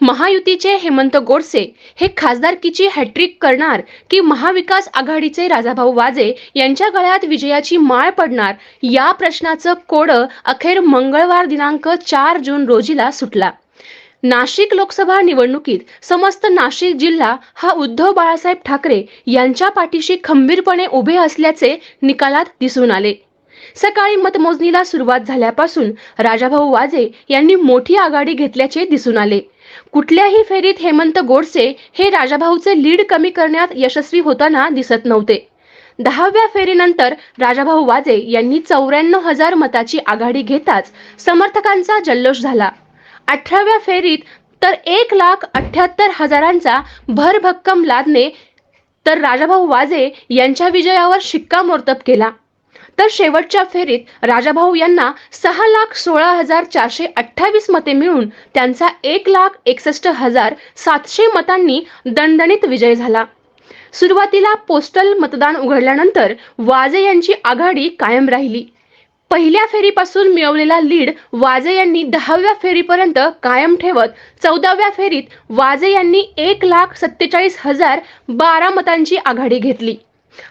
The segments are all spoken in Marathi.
महायुतीचे हेमंत गोडसे हे खासदारकीची हॅट्रिक करणार की महाविकास आघाडीचे राजाभाऊ वाजे यांच्या गळ्यात विजयाची माळ पडणार? या प्रश्नाचं कोडं अखेर मंगळवार दिनांक चार जून रोजीला सुटला. नाशिक लोकसभा निवडणुकीत समस्त नाशिक जिल्हा हा उद्धव बाळासाहेब ठाकरे यांच्या पाठीशी खंबीरपणे उभे असल्याचे निकालात दिसून आले. सकाळी मतमोजणीला सुरुवात झाल्यापासून राजाभाऊ वाजे यांनी मोठी आघाडी घेतल्याचे दिसून आले. कुठल्याही फेरीत हेमंत गोडसे हे राजाभाऊचे लीड कमी करण्यात यशस्वी होताना दिसत नव्हते. दहाव्या फेरीनंतर राजाभाऊ वाजे यांनी चौऱ्याण्णव हजार मताची आघाडी घेताच समर्थकांचा जल्लोष झाला. अठराव्या फेरीत तर एक लाख अठ्याहत्तर हजारांचा भरभक्कम लादने तर राजाभाऊ वाजे यांच्या विजयावर शिक्कामोर्तब केला. तर शेवटच्या फेरीत राजाभाऊ यांना सहा लाख सोळा हजार चारशे अठ्ठावीस मते मिळून त्यांचा एक लाख एकसष्ट हजार सातशे मतांनी दणदणीत विजय झाला. सुरुवातीला पोस्टल मतदान उघडल्यानंतर वाजे यांची आघाडी कायम राहिली. पहिल्या फेरीपासून मिळवलेला लीड वाजे यांनी दहाव्या फेरीपर्यंत कायम ठेवत चौदाव्या फेरीत वाजे यांनी एक लाख सत्तेचाळीस हजार बारा मतांची आघाडी घेतली.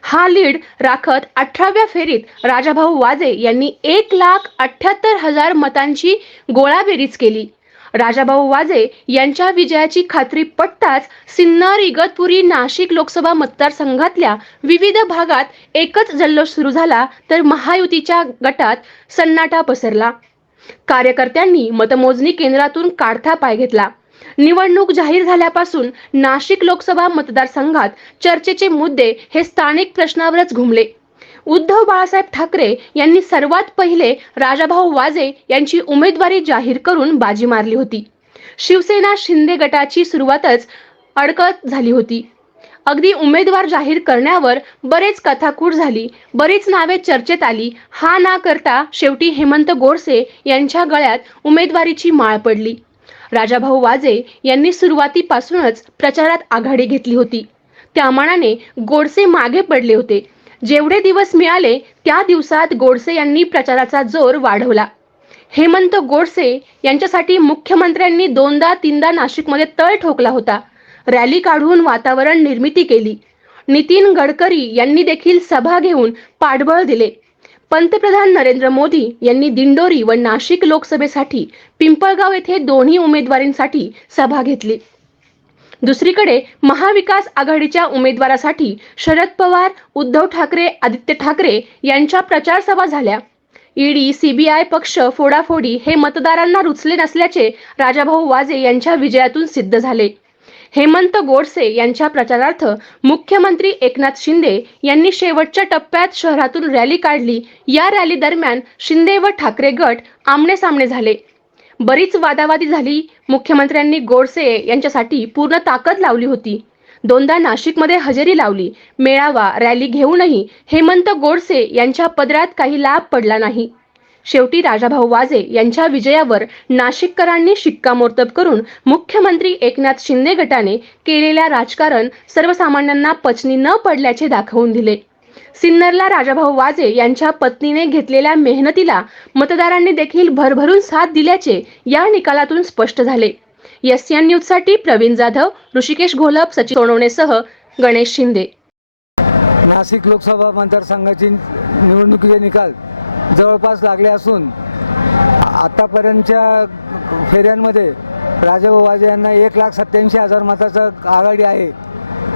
हा लीड राखत अठराव्या फेरीत राजाभाऊ वाजे यांनी एक लाख अठ्याहत्तर हजार मतांची गोळाबेरीज केली. राजाभाऊ वाजे यांच्या विजयाची खात्री पटताच सिन्नर इगतपुरी नाशिक लोकसभा मतदारसंघातल्या विविध भागात एकच जल्लोष सुरू झाला तर महायुतीच्या गटात सन्नाटा पसरला. कार्यकर्त्यांनी मतमोजणी केंद्रातून काढता पाय घेतला. निवडणूक जाहीर झाल्यापासून नाशिक लोकसभा मतदारसंघात चर्चेचे मुद्दे हे स्थानिक प्रश्नावरच घुमले. उद्धव बाळासाहेब ठाकरे यांनी सर्वात पहिले राजाभाऊ वाजे यांची उमेदवारी जाहीर करून बाजी मारली होती. शिवसेना शिंदे गटाची सुरुवातच अडकत झाली होती. अगदी उमेदवार जाहीर करण्यावर बरेच कथाकूट झाली बरीच नावे चर्चेत आली हा ना करता शेवटी हेमंत गोडसे यांच्या गळ्यात उमेदवारीची माळ पडली. राजाभाऊ वाजे यांनी सुरुवातीपासूनच प्रचारात आघाडी घेतली होती. त्या मानाने गोडसे मागे पडले होते. जेवढे दिवस मिळाले त्या दिवसात गोडसे यांनी प्रचाराचा जोर वाढवला. हेमंत गोडसे यांच्यासाठी मुख्यमंत्र्यांनी दोनदा तीनदा नाशिकमध्ये तळ ठोकला होता. रॅली काढून वातावरण निर्मिती केली. नितीन गडकरी यांनी देखील सभा घेऊन पाठबळ दिले. पंतप्रधान नरेंद्र मोदी यांनी दिंडोरी व नाशिक लोकसभेसाठी पिंपळगाव येथे दोन्ही उमेदवारींसाठी सभा घेतली. दुसरीकडे महाविकास आघाडीच्या उमेदवारासाठी शरद पवार उद्धव ठाकरे आदित्य ठाकरे यांच्या प्रचार सभा झाल्या. ईडी सीबीआय पक्ष फोडाफोडी हे मतदारांना रुचले नसल्याचे राजाभाऊ वाजे यांच्या विजयातून सिद्ध झाले. हेमंत गोडसे यांच्या प्रचारार्थ मुख्यमंत्री एकनाथ शिंदे यांनी शेवटच्या टप्प्यात शहरातून रॅली काढली. या रॅली दरम्यान शिंदे व ठाकरे गट आमने सामने झाले. बरीच वादावादी झाली. मुख्यमंत्र्यांनी गोडसे यांच्यासाठी पूर्ण ताकद लावली होती. दोनदा नाशिकमध्ये हजेरी लावली. मेळावा रॅली घेऊनही हेमंत गोडसे यांच्या पदरात काही लाभ पडला नाही. शेवटी राजाभाऊ वाजे यांच्या विजयावर नाशिककरांनी शिक्कामोर्तब करून मुख्यमंत्री एकनाथ शिंदे गटाने केलेल्या राजकारण सर्वसामान्यांना पचनी न पडल्याचे दाखवून दिले. सिन्नरला राजाभाऊ वाजे यांच्या पत्नीने घेतलेल्या मेहनतीला मतदारांनी देखील भरभरून साथ दिल्याचे या निकालातून स्पष्ट झाले. एस एन न्यूजसाठी प्रवीण जाधव ऋषिकेश घोलप सचिन सोनवणेसह गणेश शिंदे. नाशिक लोकसभा मतदारसंघाची निवडणुकीचे निकाल जवळपास लागले असून आतापर्यंतच्या फेऱ्यांमध्ये राजाभाऊ वाजे यांना एक लाख सत्याऐंशी हजार मताचा आघाडी आहे.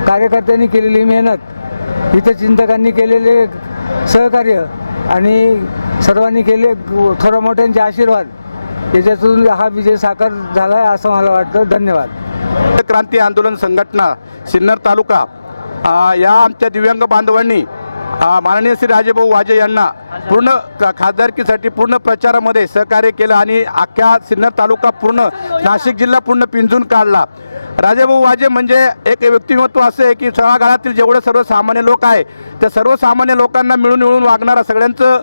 कार्यकर्त्यांनी केलेली मेहनत हितचिंतकांनी केलेले सहकार्य आणि सर्वांनी केले थोड्या मोठ्यांचे आशीर्वाद याच्यातून हा विजय साकार झाला आहे असं मला वाटतं. धन्यवाद. क्रांती आंदोलन संघटना सिन्नर तालुका या आमच्या दिव्यांग बांधवांनी माननीय श्री राजेभाऊ वाजे यांना पूर्ण खासदारकीसाठी पूर्ण प्रचारामध्ये सहकार्य केलं आणि अख्ख्या सिन्नर तालुका पूर्ण नाशिक जिल्हा पूर्ण पिंजून काढला. राजेभाऊ वाजे म्हणजे एक व्यक्तिमत्व असं आहे की तळागाळातील जेवढे सर्वसामान्य लोक आहे त्या सर्वसामान्य लोकांना मिळून मिळून वागणारा सगळ्यांचं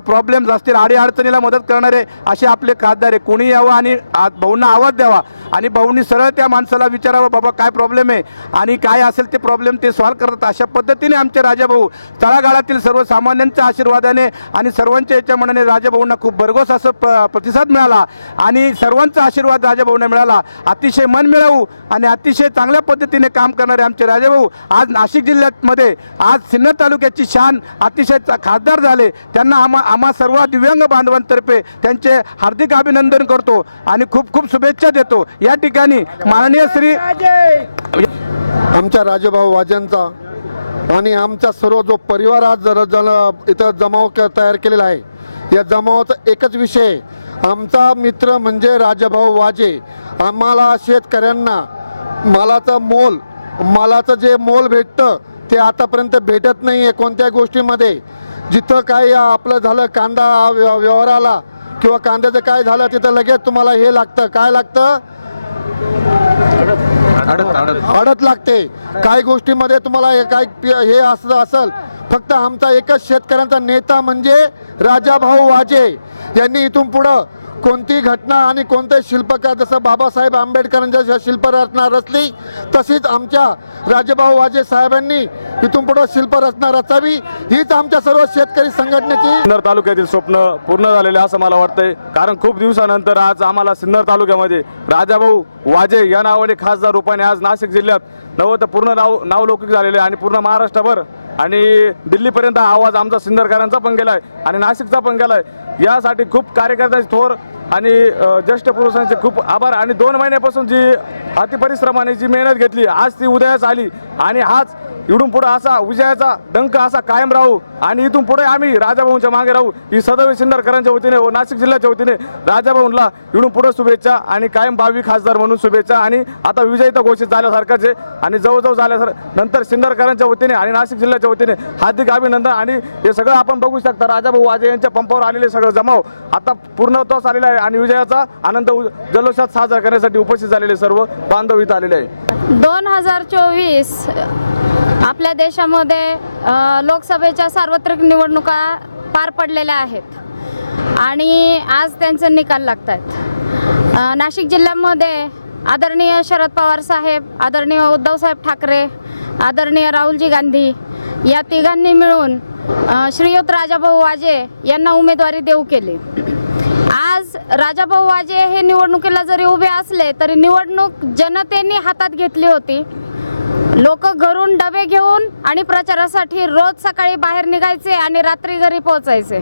प्रॉब्लेम्स असतील अडी अडचणीला मदत करणारे असे आपले खासदार आहे. कोणी यावं आणि भाऊंना आवाज द्यावा आणि भाऊंनी सरळ त्या माणसाला विचारावं बाबा काय प्रॉब्लेम आहे? आणि काय असेल ते प्रॉब्लेम ते सॉल्व्ह करतात. अशा पद्धतीने आमचे राजाभाऊ तळागाळातील सर्वसामान्यांच्या आशीर्वादाने आणि सर्वांच्या याच्या मनाने राजाभाऊंना खूप भरघोस असं प- प्रतिसाद मिळाला. आणि सर्वांचा आशीर्वाद राजाभाऊंना मिळाला. अतिशय मन मिळवू आणि अतिशय चांगल्या पद्धतीने काम करणारे आमचे राजाभाऊ. आज नाशिक जिल्ह्यामध्ये आज सिन्नर तालुक्याची शान अतिशय चा- खासदार झाले. त्यांना आम्हा आम्हा सर्व दिव्यांग बांधवांतर्फे त्यांचे हार्दिक अभिनंदन करतो आणि खूप खूप शुभेच्छा देतो. या ठिकाणी माननीय श्री आमच्या राजेभाऊ वाजेंचा आणि आमचा सर्व जो परिवार आज जर जल इथं जमाव तयार केलेला आहे या जमावाचा एकच विषय आमचा मित्र म्हणजे राजाभाऊ वाजे. आम्हाला शेतकऱ्यांना मालाचं मोल मालाचं जे मोल भेटतं ते आतापर्यंत भेटत नाही आहे कोणत्या गोष्टीमध्ये. जिथं काही आपलं झालं कांदा व्यवहाराला किंवा कांद्याचं काय झालं तिथं लगेच तुम्हाला हे लागतं. काय लागतं? अडत लागते. काही गोष्टीमध्ये तुम्हाला काय हे असं असल फक्त आमचा एकच शेतकऱ्यांचा नेता म्हणजे राजाभाऊ वाजे. यांनी इथून पुढं कोणती घटना आणि कोणते शिल्पकार जसं बाबासाहेब आंबेडकरांच्या ज्या शिल्परचना रचली तशीच आमच्या राजेभाऊ वाजे साहेबांनी इथून पुढं शिल्परचना रचावी. हीच आमच्या सर्व शेतकरी संघटनेची सिन्नर तालुक्यातील स्वप्न पूर्ण झालेले असं मला वाटतंय. कारण खूप दिवसानंतर आज आम्हाला सिन्नर तालुक्यामध्ये राजाभाऊ वाजे या नावाने खासदार रूपाने आज नाशिक जिल्ह्यात नवत पूर्ण नाव नावलौकिक झालेले आहे आणि पूर्ण महाराष्ट्रभर आणि दिल्लीपर्यंत आवाज आमचा सिंदरकरांचा पण गेलाय आणि नाशिकचा पण गेलाय. यासाठी खूप कार्यकर्त्यांचे थोर आणि ज्येष्ठ पुरुषांचे खूप आभार. आणि दोन महिन्यापासून जी अतिपरिश्रमाने जी मेहनत घेतली आज ती उदयास आली. आणि हाच इथून पुढे असा विजयाचा डंक असा कायम राहू आणि इथून पुढे आम्ही राजाभाऊंच्या मागे राहू. ही सदैव शिंदरकरांच्या वतीने व नाशिक जिल्ह्याच्या वतीने राजाभाऊंना इथून पुढे शुभेच्छा आणि कायम भावी खासदार म्हणून शुभेच्छा आणि आता विजय तर घोषित झाल्यासारखंच आहे. आणि जवळजवळ झाल्यासार नंतर शिंदरकरांच्या वतीने आणि नाशिक जिल्ह्याच्या वतीने हार्दिक अभिनंदन आणि हे सगळं आपण बघू शकता. राजाभाऊ वाजे यांच्या पंपावर आलेले सगळं जमाव आता पूर्णत्वास आलेला आहे आणि विजयाचा आनंद जल्लोषात साजरा करण्यासाठी उपस्थित झालेले सर्व बांधव इथं आलेले आहे दोन हजार चोवीस आपल्या देशामध्ये लोकसभेच्या सार्वत्रिक निवडणुका पार पडलेल्या आहेत. आणि आज त्यांचे निकाल लागत आहेत नाशिक जिल्ह्यामध्ये आदरणीय शरद पवार साहेब आदरणीय उद्धवसाहेब ठाकरे आदरणीय राहुलजी गांधी या तिघांनी मिळून श्रीयुत राजाभाऊ वाजे यांना उमेदवारी देऊ केली. आज राजाभाऊ वाजे हे निवडणुकीला जरी उभे असले तरी निवडणूक जनतेने हातात घेतली होती. लोक घरून डबे घेऊन आणि प्रचारासाठी रोज सकाळी बाहेर निघायचे आणि रात्री घरी पोहोचायचे.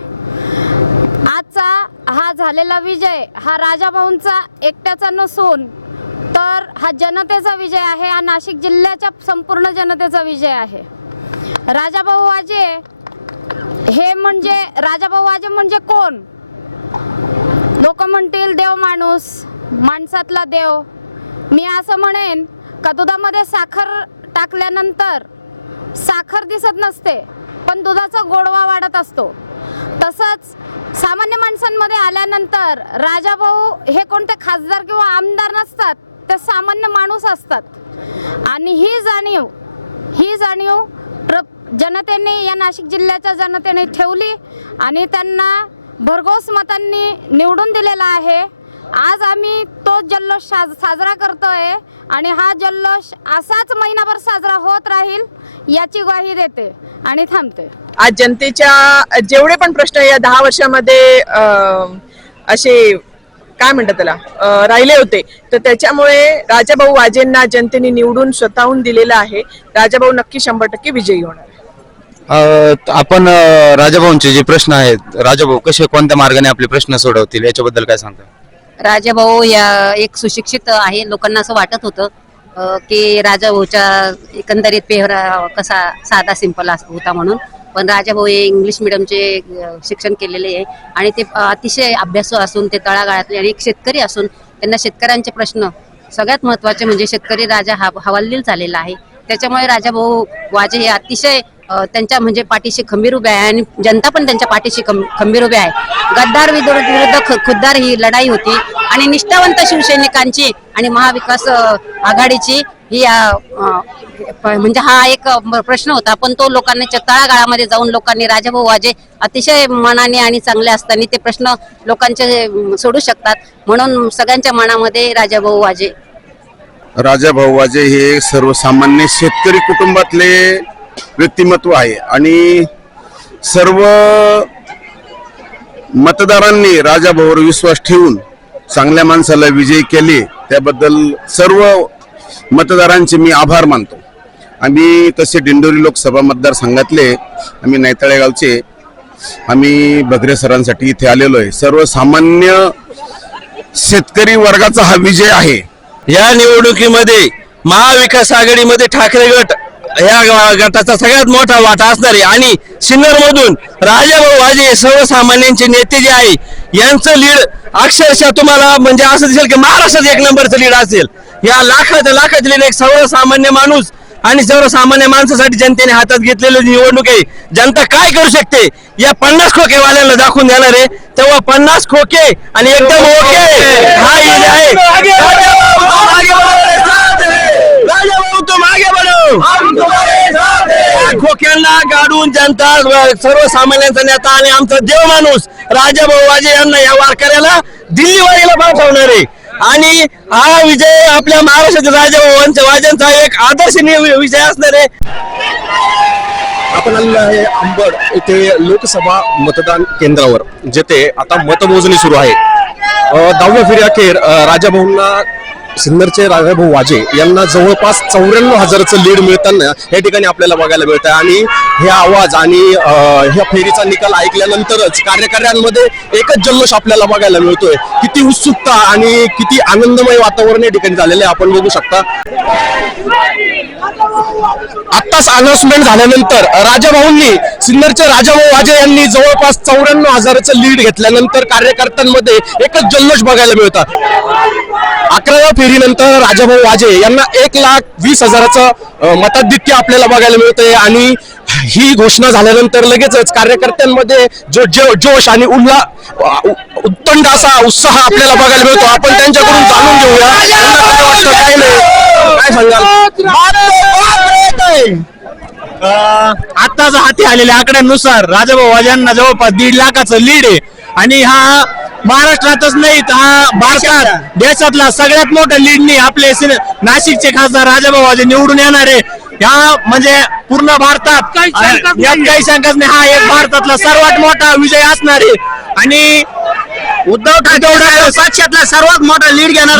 आजचा हा झालेला विजय हा राजाभाऊंचा एकट्याचा नसून तर हा जनतेचा विजय आहे हा नाशिक जिल्ह्याच्या संपूर्ण जनतेचा विजय आहे. राजाभाऊ वाजे हे म्हणजे राजाभाऊ वाजे म्हणजे कोण? लोक म्हणतील देव माणूस माणसातला देव. मी असं म्हणेन का दुधामध्ये साखर टाकल्यानंतर साखर दिसत नसते पण दुधाचा गोडवा वाढत असतो. तसंच सामान्य माणसांमध्ये आल्यानंतर राजाभाऊ हे कोणते खासदार किंवा आमदार नसतात ते सामान्य माणूस असतात. आणि ही जाणीव ही जाणीव प्र जनतेने या नाशिक जिल्ह्याच्या जनतेने ठेवली आणि त्यांना भरघोस मतांनी निवडून दिलेला आहे. आज आम्ही तो जल्लोष साज- साजरा करतोय आणि हा जल्लोष असाच महिनाभर साजरा होत राहील याची ग्वाही देते आणि थांबते. आज जनतेच्या जेवढे पण प्रश्न या दहा वर्षामध्ये अं, असे काय म्हणतात त्याला राहिले होते. तर त्याच्यामुळे राजाभाऊ वाजेंना जनतेने निवडून स्वतःहून दिलेलं आहे. राजाभाऊ नक्की शंभर टक्के विजयी होणार. आपण राजाभाऊंचे जे प्रश्न आहेत राजाभाऊ कसे कोणत्या मार्गाने आपले प्रश्न सोडवतील याच्याबद्दल काय सांगता राजाभाऊ या एक सुशिक्षित आहे लोकांना असं वाटत होतं अ, की राजाभाऊच्या एकंदरीत पेहरा कसा साधा सिंपल होता म्हणून. पण राजाभाऊ हे इंग्लिश मिडियमचे शिक्षण केलेले आहे. आणि ते अ, अतिशय अभ्यासू असून ते तळागाळातले आणि एक शेतकरी असून त्यांना शेतकऱ्यांचे प्रश्न सगळ्यात महत्त्वाचे म्हणजे शेतकरी राजा हा हवालदिल झालेला आहे. त्याच्यामुळे राजाभाऊ वाजे हे अतिशय त्यांच्या म्हणजे पाठीशी खंबीर उभे आहे आणि जनता पण त्यांच्या पाठीशी खंबीर उभे आहे. गद्दार विरुद्ध विरुद्ध खुद्दार ही लढाई होती आणि निष्ठावंत शिवसैनिकांची आणि महाविकास आघाडीची ही म्हणजे हा एक प्रश्न होता. पण तो लोकांनी तळागाळामध्ये जाऊन लोकांनी राजाभाऊ वाजे अतिशय मनाने आणि चांगले असताना ते प्रश्न लोकांचे सोडू शकतात. म्हणून सगळ्यांच्या मनामध्ये राजाभाऊ वाजे. राजाभाऊ वाजे हे सर्वसामान्य शेतकरी कुटुंबातले व्यक्तिमत्व आहे. आणि सर्व मतदारांनी राजाभाऊवर विश्वास ठेवून चांगल्या माणसाला विजयी केले त्याबद्दल सर्व मतदारांचे मी आभार मानतो. आम्ही तसे दिंडोरी लोकसभा मतदारसंघातले आम्ही नैताळे गावचे आम्ही भद्रे सरांसाठी इथे आलेलो आहे. सर्वसामान्य शेतकरी वर्गाचा हा विजय आहे. या निवडणुकीमध्ये महाविकास आघाडीमध्ये ठाकरे गट या गटाचा सगळ्यात मोठा वाटा असणार आहे आणि सिन्नर मधून राजाभाऊ वाजे सर्वसामान्यांचे नेते जे आहे यांचं लीड अक्षरशः तुम्हाला म्हणजे असं दिसेल की महाराष्ट्रात एक नंबरचं लीड असेल. या लाखात लाखात लीड एक सर्वसामान्य माणूस आणि सर्वसामान्य माणसासाठी जनतेने हातात घेतलेली निवडणूक आहे. जनता काय करू शकते? या पन्नास खोकेवाल्यांना दाखवून देणार आहे. तेव्हा पन्नास खोके आणि एकदम ओके. हा आहे. खोक्यांना गाडून जनता सर्वसामान्यांचा नेता आणि आमचा देव माणूस राजाभाऊ वाजे यांना या वारकऱ्याला दिल्ली वारीला पाठवणार आहे. आणि हा विजय आपल्या महाराष्ट्राच्या राजाभाऊ वाजेंचा एक आदर्शनीय विजय असणार आहे. आपण आलेलो आहे अंबड येथे लोकसभा मतदान केंद्रावर जेथे आता मतमोजणी सुरू आहे. दहाव्या फेरी अखेर राजाभाऊंना सिन्नरचे राजाभाऊ वाजे यांना जवळपास चौऱ्याण्णव हजाराचं लीड मिळताना या ठिकाणी आपल्याला बघायला मिळत आहे आणि हे आवाज आणि ह्या फेरीचा निकाल ऐकल्यानंतरच कार्यकर्त्यांमध्ये एकच जल्लोष आपल्याला बघायला मिळतोय. किती उत्सुकता आणि किती आनंदमय वातावरण या ठिकाणी झालेलं आहे आपण बघू शकता. आत्ताच अनाउन्समेंट झाल्यानंतर राजाभाऊंनी सिन्नरचे राजाभाऊ वाजे यांनी जवळपास चौऱ्याण्णव हजाराचं लीड घेतल्यानंतर कार्यकर्त्यांमध्ये एकच जल्लोष बघायला मिळतात अकराव्या फेरीनंतर राजाभाऊ वाजे यांना एक लाख वीस हजाराचं मताधिक्य आपल्याला बघायला मिळतंय आणि ही घोषणा झाल्यानंतर लगेचच कार्यकर्त्यांमध्ये जो जो जोश आणि उल्हा उत्तंड असा उत्साह आपल्याला बघायला मिळतो. आपण त्यांच्याकडून जाणून घेऊया. काय वाटतं? काय नाही. काय सांगाल? आत्ताच हाती आलेल्या आकड्यानुसार राजाभाऊ वाजे यांना जवळपास दीड लाखाचं लीड आहे. आणि हा महाराष्ट्रातच नाही तर हा भारतात देशातला. सगळ्यात मोठा लीडनी आपले नाशिकचे खासदार राजाभाऊ वाजे निवडून येणार आहे. ह्या म्हणजे पूर्ण भारतात यात काही शंकाच नाही. हा एक भारतातला सर्वात मोठा विजय असणार आहे. आणि उद्धव ठाकरे साक्षातला सर्वात मोठा लीड घेणार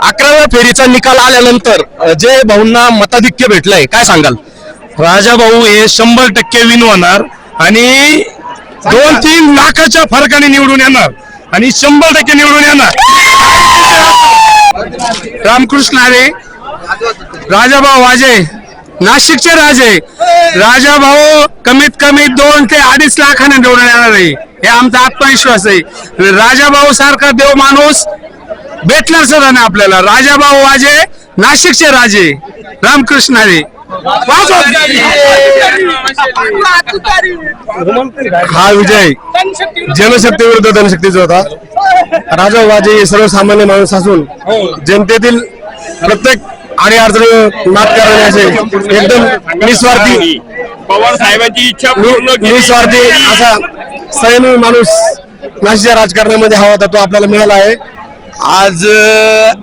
अकराव्या फेरीचा निकाल आल्यानंतर जे भाऊंना मताधिक्य भेटलंय काय सांगाल? राजाभाऊ हे शंभर टक्के विन होणार आणि दोन तीन लाखाच्या फरकाने निवडून येणार आणि शंभर टक्के निवडून येणार. रामकृष्ण हरे राजाभाऊ वाजे नाशिकचे राजे राजा भाऊ कमीत कमी दोन ते अडीच लाखाने निवडून येणार आहे. हे आमचा आत्मविश्वास आहे. राजा भाऊ सारखा देव माणूस भेटणार सर आपल्याला. राजाभाऊ वाजे नाशिकचे राजे रामकृष्ण हरे. हा विजय. जनशक्ती विरुद्ध धनशक्तीचा होता. राजा वाजे हे सर्वसामान्य माणूस असून जनतेतील प्रत्येक आणि अडचणी मात करण्याचे एकदम निस्वार्थी पवार साहेबांची इच्छा नि- निस्वार्थी असा संयमी माणूस नाशिकच्या राजकारणामध्ये हवा होता तो आपल्याला मिळाला आहे. आज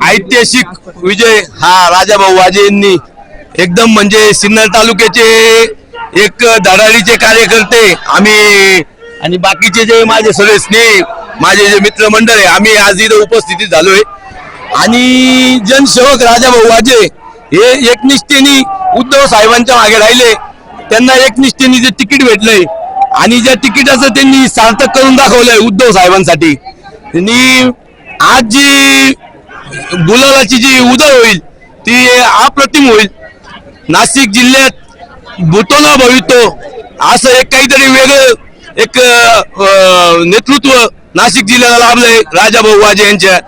ऐतिहासिक विजय हा राजाभाऊ वाजे यांनी एकदम म्हणजे सिन्नर तालुक्याचे एक धडाडीचे कार्यकर्ते आम्ही आणि बाकीचे जे माझे सगळे स्नेह माझे जे मित्रमंडळ आहे आम्ही आज इथं उपस्थितीत झालोय. आणि जनसेवक राजाभाऊ वाजे हे एकनिष्ठेने उद्धव साहेबांच्या मागे राहिले. त्यांना एकनिष्ठेने जे तिकीट भेटलंय आणि ज्या तिकिटाचं त्यांनी सार्थक करून दाखवलंय उद्धव साहेबांसाठी. त्यांनी आज जी गुलालाची जी उदय होईल ती अप्रतिम होईल. नाशिक जिल्ह्यात भूतोना भवितो असं एक काहीतरी वेगळं एक नेतृत्व नाशिक जिल्ह्याला लाभलंय राजाभाऊ वाजे यांच्या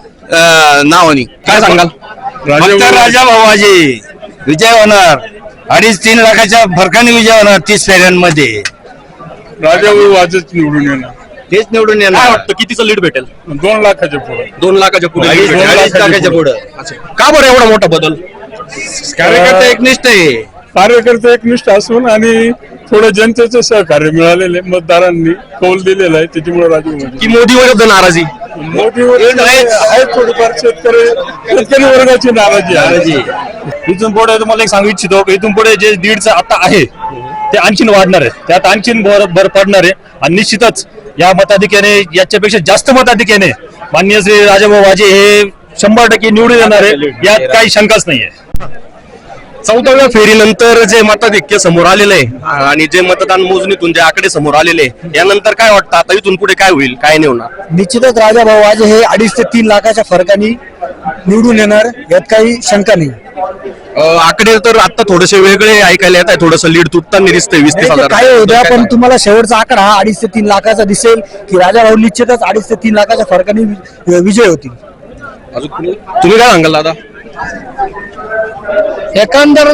नावाने. काय सांगाल? फक्त राजाभाऊ वाजे. विजय होणार. अडीच तीन लाखाच्या फरकाने विजय होणार तीस फेऱ्यांमध्ये. राजाभाऊ वाजेच निवडून येणार. तेच निवडून काय येणार वाटतं कितीचं लीड भेटेल? दोन लाखाच्या पुढे. दोन लाखाच्या पुढे lead अडीच भेटेल. लाखाच्या पुढं. का बरं एवढा मोठा बदल? कार्यकर्ता एकनिष्ठ आहे. कार्यकर्ते एकनिष्ठ असून आणि थोडं जनतेचं सहकार्य मिळालेले मतदारांनी कौल दिलेला आहे. त्याच्यामुळे राजू की मोदी विरुद्ध नाराजी. मोदीवर आहे थोडीफार शेतकरी शेतकरी वर्गाची नाराजी आहे. इथून पुढे तुम्हाला एक सांगू इच्छितो की इथून पुढे जे दीडचं आता आहे ते आणखीन वाढणार आहे. त्यात आणखीन भर भर पडणार आहे. आणि निश्चितच या मताधिक्याने याच्यापेक्षा जास्त मताधिक्याने माननीय श्री राजाभाऊ वाजे हे शंभर टक्के निवडून येणार आहे. यात काही शंकाच नाहीये. चौदाव्या फेरीनंतर जे मताधिक्य समोर आलेलं आहे आणि जे मतदान मोजणीतून जे आकडे समोर आलेले यानंतर काय वाटतं? आता इथून पुढे काय होईल? काय नाही होणार. निश्चितच राजाभाऊ वाजे हे अडीच ते तीन लाखाच्या फरकाने निवडून येणार यात काही शंका नाही. अं, आकडे तर आता थोडेसे वेगळे ऐकायला येत आहे. थोडंसं लीड तुटताना दिसतंय वीस तीस हजार काय उद्या पण तुम्हाला शेवटचा आकडा हा अडीच ते तीन लाखाचा दिसेल की राजाभाऊ निश्चितच अडीच ते तीन लाखाच्या फरकाने वि- विजय होतील. अजून तुम्ही तुम्ही काय सांगाल दादा? एकंदर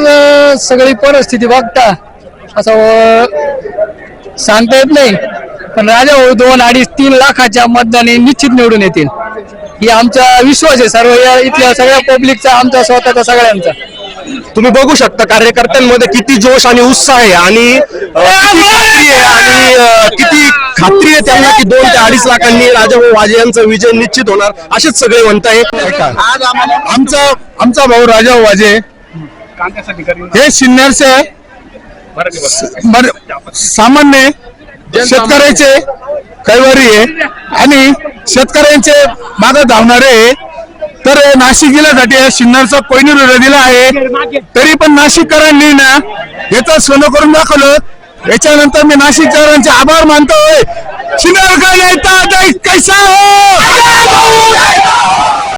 सगळी परिस्थिती बघता असं सांगता येत नाही. पण राजाभाऊ दोन अडीच तीन लाखाच्या मतदाने निश्चित निवडून येतील. ही आमचा विश्वास आहे सर्व या इथल्या सगळ्या पब्लिकचा आमचा स्वतःचा सगळ्यांचा. तुम्ही बघू शकता कार्यकर्त्यांमध्ये किती जोश आणि उत्साह आहे आणि किती खात्री आहे आणि किती खात्री आहे त्यांना की दोन ते अडीच लाखांनी राजाभाऊ वाजे यांचा विजय निश्चित होणार असेच सगळे म्हणताय. आमचा आमचा भाऊ राजाभाऊ वाजे हे सिन्नरचे सामान्य शेतकऱ्याचे कैवारी आहे. आणि शेतकऱ्यांचे मागे धावणारे तर नाशिक जिल्ह्यासाठी सिन्नरचा कोयनूर दिला आहे? तरी पण नाशिककरांनी ना याचं सोनं करून दाखवलं. याच्यानंतर मी नाशिककरांचे आभार मानतोय सिन्नर का नेता कैसा हो